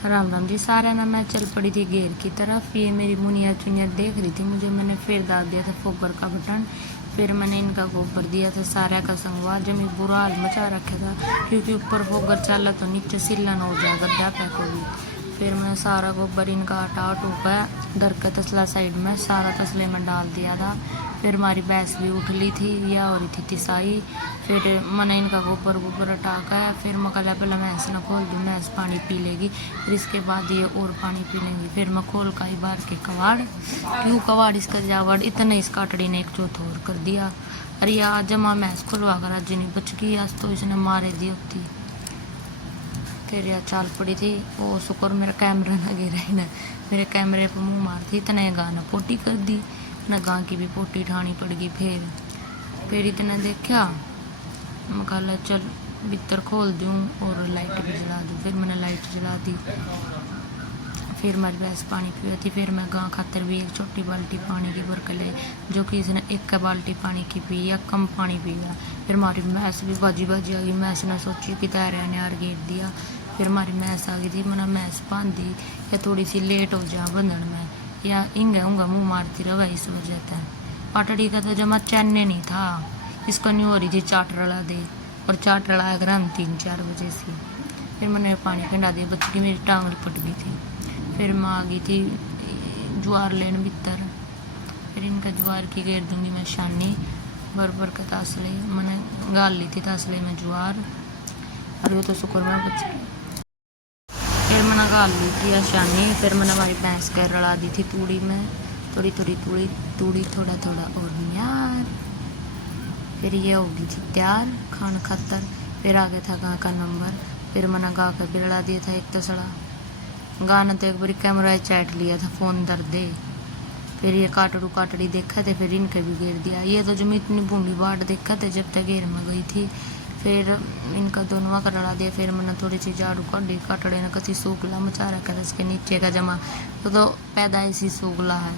राम राम जी सारे ना। मैं चल पड़ी थी घेर की तरफ। ये मेरी मुनिया चुनिया देख रही थी मुझे। मैंने फिर डाल दिया था गोबर का बटन। फिर मैंने इनका गोबर दिया था सारा का संगवा। जब मैं बुरा हाल मचा रखा था क्योंकि ऊपर गोबर चला तो नीचे सिलन हो जाएगा गड्ढा को भी। फिर मैं सारा गोबर इनका हटा टूका दर का तसला साइड में सारा तसले में डाल दिया था। फिर हमारी भैंस भी उठ ली थी या हो रही थी तिसाई। फिर मैंने इनका गोबर गोबर हटा कर फिर मैं कहा पहले भैंस ना खोल दूँ, भैंस पानी पी लेगी फिर इसके बाद ये और पानी पी लेंगी। फिर मैं खोल का ही बाहर के कवाड़ क्यों कवाड़ इसका जावाड़ इतने इस काटड़ी ने एक चौथ और कर दिया। अरे आज जमा भैंस खुलवा कर आज नहीं बच गई, आज तो इसने मारे दी होती। फिर यह चाल पड़ी थी वो शुक्र मेरा कैमरा ना गिरा ही ना, मेरे कैमरे पर मुँह मार थी इतने गाना पोटी कर दी ना, गां की भी पोटी ठानी पड़ गई। फिर इतना देखा मैं कहा चल भीतर खोल दूँ और लाइट भी जला दूँ। फिर मैंने लाइट जला दी। फिर मेरी भैंस पानी पी थी। फिर मैं गां खातर भी एक छोटी बाल्टी पानी की भर के ले, जो कि इसने एक बाल्टी पानी की पी या कम पानी पिया। फिर हमारी भैंस भी बाजी बाजी आ गई। भैंस ने सोची कि तारे ने यार घेर दिया। फिर हमारी भैंस आ गई थी। मैंने भैंस बांध दी या थोड़ी सी लेट हो जा बंधन में या इंगा उंगा मुँह मारती रहा इस वजह से। पाटड़ी का तो जमा चैन्य नहीं था, इसको नहीं हो रही थी चाट रला दे और चाट रलाया कर हम 3-4 बजे से। फिर मैंने पानी पिंडा दिया, बच्ची की मेरी टांग लिपट गई थी। फिर मैं आ गई थी ज्वार लेन भीतर। फिर इनका ज्वार की घेर दूंगी मैं शानी भर का तासले। मैंने गाल ली थी तासले में ज्वार और वो तो शुक्र में बच गई। फिर मैंने गाल ली थी शानी। फिर मैंने हमारी भैंस का रला दी थी तूड़ी में, थोड़ी थोड़ी तूड़ी थोड़ा थोड़ा और यार। फिर ये होगी थी तैयार खान खातर। फिर आ गया था गाँ का नंबर। फिर मैंने गाँ का बिरला दिया था एक तसड़ा। गाना तो एक बारी कैमरा चैट लिया था फ़ोन दर दे। फिर ये काटड़ी देखा थे। फिर इनके भी घेर दिया। ये तो जो इतनी बूंदी बाट देखा थे जब तक घेर में गई थी। फिर इनका दोनों का रला दिया। फिर मैंने थोड़ी सी झाड़ू काटी, काटड़े ने कसी सूखला मचा रखा था इसके नीचे का जमा। तो पैदाइशी सूखला है,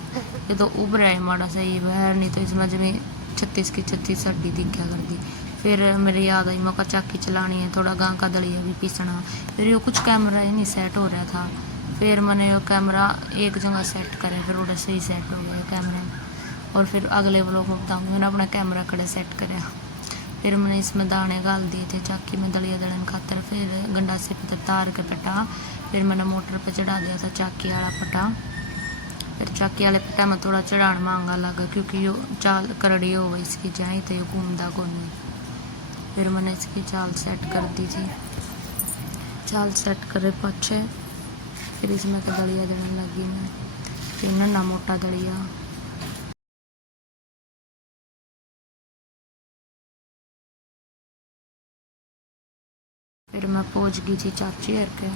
ये तो उभ रहा है माड़ा सा ये बहर, नहीं तो इसमें जमी 36 की 36 हड्डी दिखा कर दी। फिर मेरे याद आई मौका चाकी चलानी है, थोड़ा गां का दलिया भी पीसना। फिर ये कुछ कैमरा ही नहीं सेट हो रहा था। फिर मैंने वो कैमरा एक जगह सेट करे, फिर वो सही सेट हो गया कैमरा। और फिर अगले व्लॉग में बताऊँगी मैंने अपना कैमरा कड़े सेट कराया। फिर मैंने इसमें दाने गाल दिए थे चाकी में दलिया दलन खातर। फिर गंडा से फिर तार के पटा। फिर मैंने मोटर पर चढ़ा दिया था चाकी वाला पटा। फिर चाकी वाले पटा में थोड़ा चढ़ान महंगा लगा क्योंकि यो चाल करड़ी हो गई इसकी जाए तो ये घूमदा को नहीं। फिर मैंने इसकी चाल सेट कर दी थी। चाल सेट करे पछे फिर इसमें का दलिया दलन लगी मैं। फिर नन्ना मोटा दलिया। फिर मैं पहुंच गई थी चाची घर के।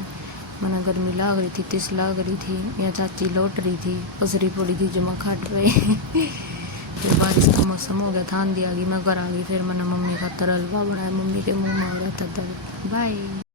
मैंने गर्मी लाग रही थी, तिस लाग रही थी या चाची लौट रही थी, पसरी पड़ी थी जमा खाट रहे। फिर बारिश का मौसम हो गया था, आंधी आ गई, मैं घर आ गई। फिर मैंने मम्मी का तरलवा बनाया, मम्मी के मुंह में हो रहा था दर्द। बाय।